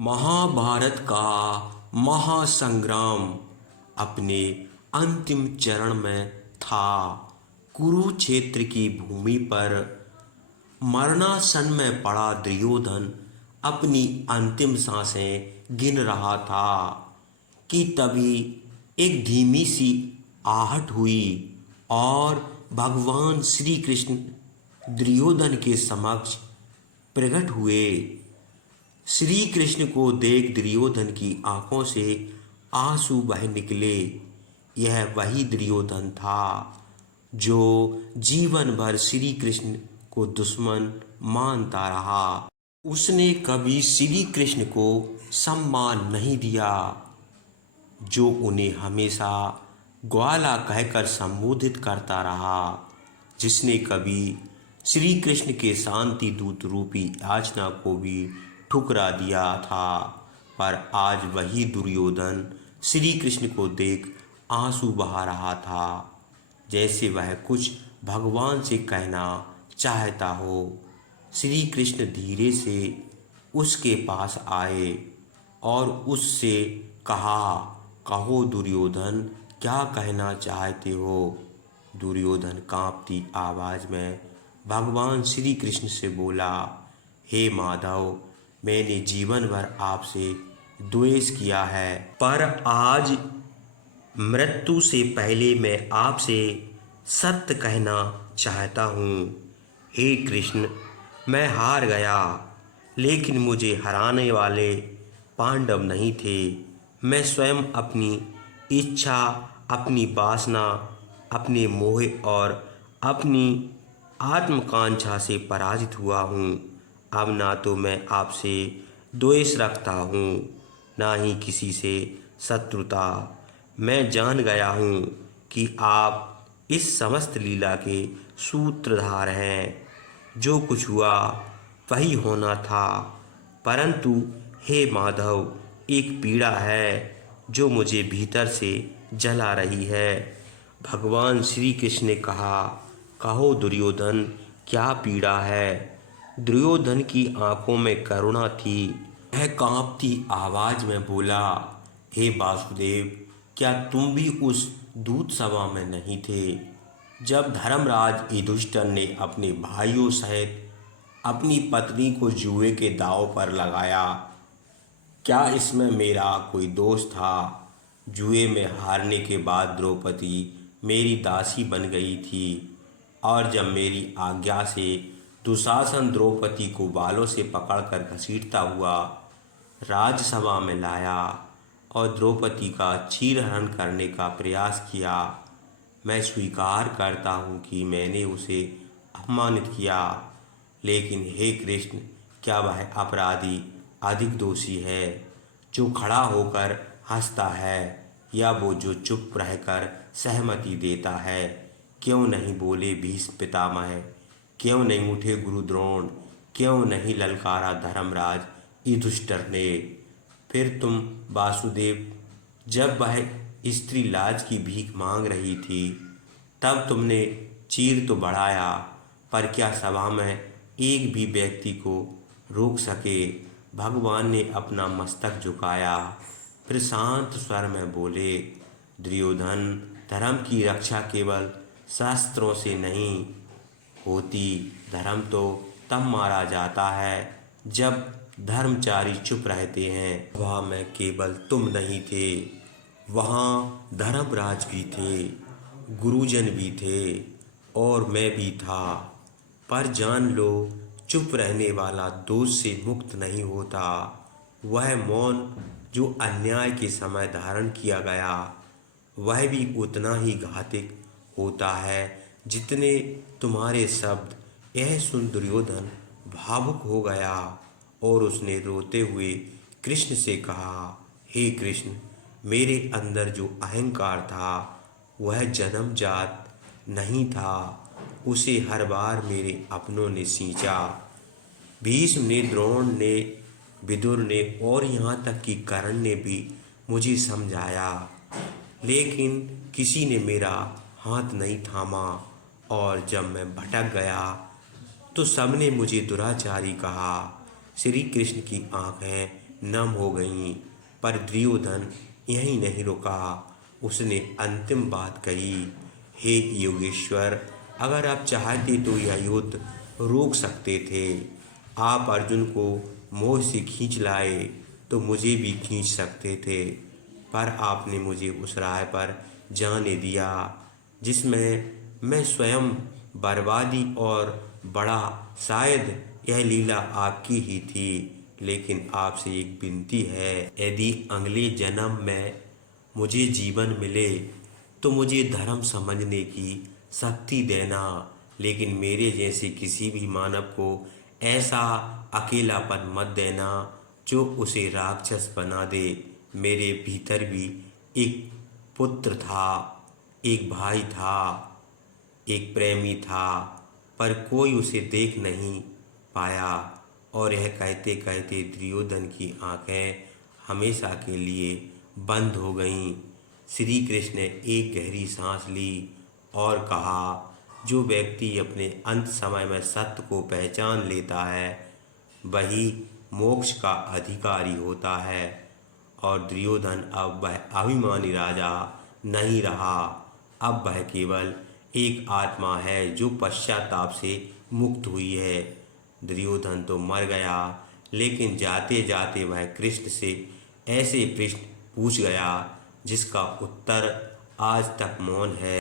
महाभारत का महासंग्राम अपने अंतिम चरण में था। कुरुक्षेत्र की भूमि पर मरणासन में पड़ा दुर्योधन अपनी अंतिम सांसें गिन रहा था कि तभी एक धीमी सी आहट हुई और भगवान श्री कृष्ण दुर्योधन के समक्ष प्रकट हुए। श्री कृष्ण को देख दुर्योधन की आंखों से आंसू बह निकले। यह वही दुर्योधन था जो जीवन भर श्री कृष्ण को दुश्मन मानता रहा। उसने कभी श्री कृष्ण को सम्मान नहीं दिया, जो उन्हें हमेशा ग्वाला कहकर संबोधित करता रहा। जिसने कभी श्री कृष्ण के शांति दूत रूपी याचना को भी ठुकरा दिया था। पर आज वही दुर्योधन श्री कृष्ण को देख आंसू बहा रहा था, जैसे वह कुछ भगवान से कहना चाहता हो। श्री कृष्ण धीरे से उसके पास आए और उससे कहा, कहो दुर्योधन, क्या कहना चाहते हो। दुर्योधन कांपती आवाज में भगवान श्री कृष्ण से बोला, हे माधव, मैंने जीवन भर आपसे द्वेष किया है, पर आज मृत्यु से पहले मैं आपसे सत्य कहना चाहता हूँ। हे कृष्ण, मैं हार गया, लेकिन मुझे हराने वाले पांडव नहीं थे। मैं स्वयं अपनी इच्छा, अपनी वासना, अपने मोह और अपनी आत्मकांक्षा से पराजित हुआ हूँ। अब ना तो मैं आपसे द्वेष रखता हूँ, ना ही किसी से शत्रुता। मैं जान गया हूँ कि आप इस समस्त लीला के सूत्रधार हैं। जो कुछ हुआ वही होना था, परंतु हे माधव, एक पीड़ा है जो मुझे भीतर से जला रही है। भगवान श्री कृष्ण ने कहा, कहो दुर्योधन, क्या पीड़ा है। दुर्योधन की आंखों में करुणा थी। वह कांपती आवाज में बोला, हे वासुदेव, क्या तुम भी उस दूत सभा में नहीं थे जब धर्मराज युधिष्ठिर ने अपने भाइयों सहित अपनी पत्नी को जुए के दांव पर लगाया। क्या इसमें मेरा कोई दोष था। जुए में हारने के बाद द्रौपदी मेरी दासी बन गई थी, और जब मेरी आज्ञा से दुशासन द्रौपदी को बालों से पकड़कर घसीटता हुआ राजसभा में लाया और द्रौपदी का चीरहरण करने का प्रयास किया, मैं स्वीकार करता हूँ कि मैंने उसे अपमानित किया। लेकिन हे कृष्ण, क्या वह अपराधी अधिक दोषी है जो खड़ा होकर हंसता है, या वो जो चुप रहकर सहमति देता है। क्यों नहीं बोले भीष्म पितामह, क्यों नहीं उठे गुरु द्रोण, क्यों नहीं ललकारा धर्मराज युधिष्ठिर ने। फिर तुम वासुदेव, जब वह स्त्री लाज की भीख मांग रही थी, तब तुमने चीर तो बढ़ाया, पर क्या सभा में एक भी व्यक्ति को रोक सके। भगवान ने अपना मस्तक झुकाया, फिर शांत स्वर में बोले, दुर्योधन, धर्म की रक्षा केवल शास्त्रों से नहीं होती। धर्म तो तब मारा जाता है जब धर्मचारी चुप रहते हैं। वहाँ में केवल तुम नहीं थे, वहाँ धर्मराज भी थे, गुरुजन भी थे, और मैं भी था। पर जान लो, चुप रहने वाला दोष से मुक्त नहीं होता। वह मौन जो अन्याय के समय धारण किया गया, वह भी उतना ही घातक होता है जितने तुम्हारे शब्द। यह सुन दुर्योधन भावुक हो गया और उसने रोते हुए कृष्ण से कहा, हे कृष्ण, मेरे अंदर जो अहंकार था वह जन्मजात नहीं था, उसे हर बार मेरे अपनों ने सींचा। भीष्म ने, द्रोण ने, विदुर ने और यहाँ तक कि कर्ण ने भी मुझे समझाया, लेकिन किसी ने मेरा हाथ नहीं थामा। और जब मैं भटक गया तो सबने मुझे दुराचारी कहा। श्री कृष्ण की आंखें नम हो गईं। पर दुर्योधन यहीं नहीं रुका, उसने अंतिम बात कही, हे योगेश्वर, अगर आप चाहते तो यह युद्ध रोक सकते थे। आप अर्जुन को मोह से खींच लाए तो मुझे भी खींच सकते थे, पर आपने मुझे उस राह पर जाने दिया जिसमें मैं स्वयं बर्बादी और बड़ा। शायद यह लीला आपकी ही थी, लेकिन आपसे एक विनती है, यदि अगले जन्म में मुझे जीवन मिले तो मुझे धर्म समझने की शक्ति देना, लेकिन मेरे जैसे किसी भी मानव को ऐसा अकेलापन मत देना जो उसे राक्षस बना दे। मेरे भीतर भी एक पुत्र था, एक भाई था, एक प्रेमी था, पर कोई उसे देख नहीं पाया। और यह कहते कहते दुर्योधन की आंखें हमेशा के लिए बंद हो गईं। श्री कृष्ण ने एक गहरी सांस ली और कहा, जो व्यक्ति अपने अंत समय में सत्य को पहचान लेता है वही मोक्ष का अधिकारी होता है। और दुर्योधन अब वह अभिमानी राजा नहीं रहा, अब वह केवल एक आत्मा है जो पश्चाताप से मुक्त हुई है। दुर्योधन तो मर गया, लेकिन जाते जाते वह कृष्ण से ऐसे प्रश्न पूछ गया जिसका उत्तर आज तक मौन है।